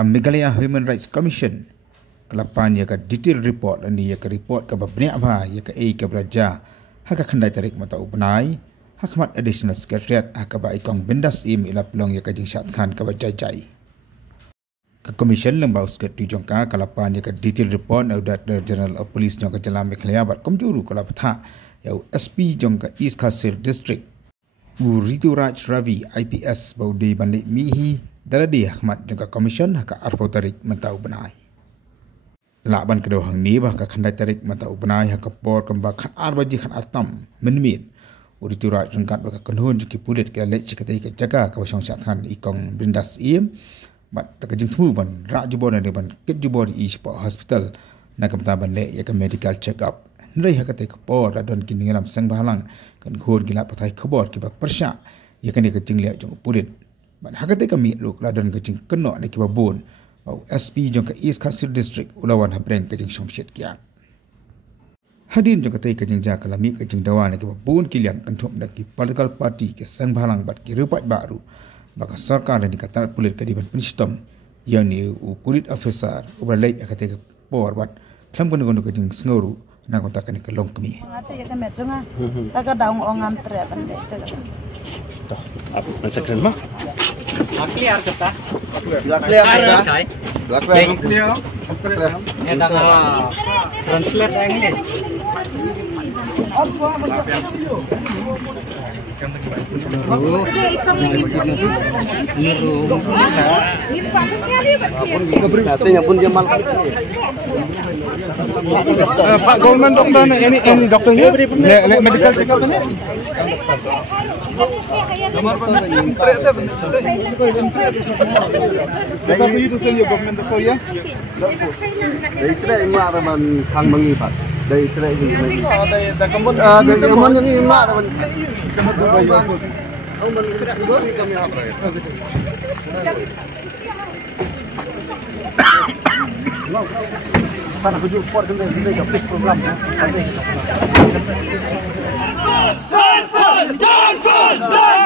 ka Meghalaya Human Rights Commission kelapan ya ka detail report ani ya ka report ka babnya ba ya ka ka beraja haka khandai tarik mata upanai hakmat additional secretariat haka ba ikong bindas ila pelong ya ka jingsat khan ka ba jai ka commission lembau sket tu jongka kelapan ya ka detail report na Director General of Police jongka Jalan Meghalaya bat komjuru kala patha ya SP jongka East Kasir District Rituraj Ravi IPS baudi bandit mihi daladi hakmat jongka commission haka arpo tarik mata upanai Laban kedua hang ni bah khandai tarik mata upanai haka por kamba khan arbaji khan atam menmit uritura jengkat baka kenhun jiki pulit ke lek cikatai ke jaga ka basong sathan ikong brindas bat tak jeng temu ban rak jubor dan ban kit jubor di ispa hospital na kamta ban lek ya ka medical check up ndai haka tai ka por da don kin ngalam sang bahalang kan khon gila patai khabor ki ba persya ya kan ka jeng lek jong pulit ban haka tai ka mi luk la don ka jeng kenok na ki ba bon SP jong ka East Kasir District ulawan habreng ka jeng somshit kian hadin jong ka tai ka jeng ja kalami ka jeng dawan ki ba bon kilian kan thop na ki political party ke sang bahalang bat ki rupat baru baka sarkar dan dikatakan pulit ka diban penistom yang ni pulit officer ubalai ka tai ka por bat thlam kon ka jeng sngoru na kon ta ka ni ka long kami ngate ya ka metrunga ta ka daung ongam tre pande to apa mensekren mah clear kata clear ada translate English Nasinya pun dia malah. Pak Government Doctor any doctor here? Medical check up ini? It's up to you to send your government doctor here. Dari itu lima raman hang mengibat. Dari itu lima. Dari kemun yang lima raman. Para tujuh for kita please program. Stand first!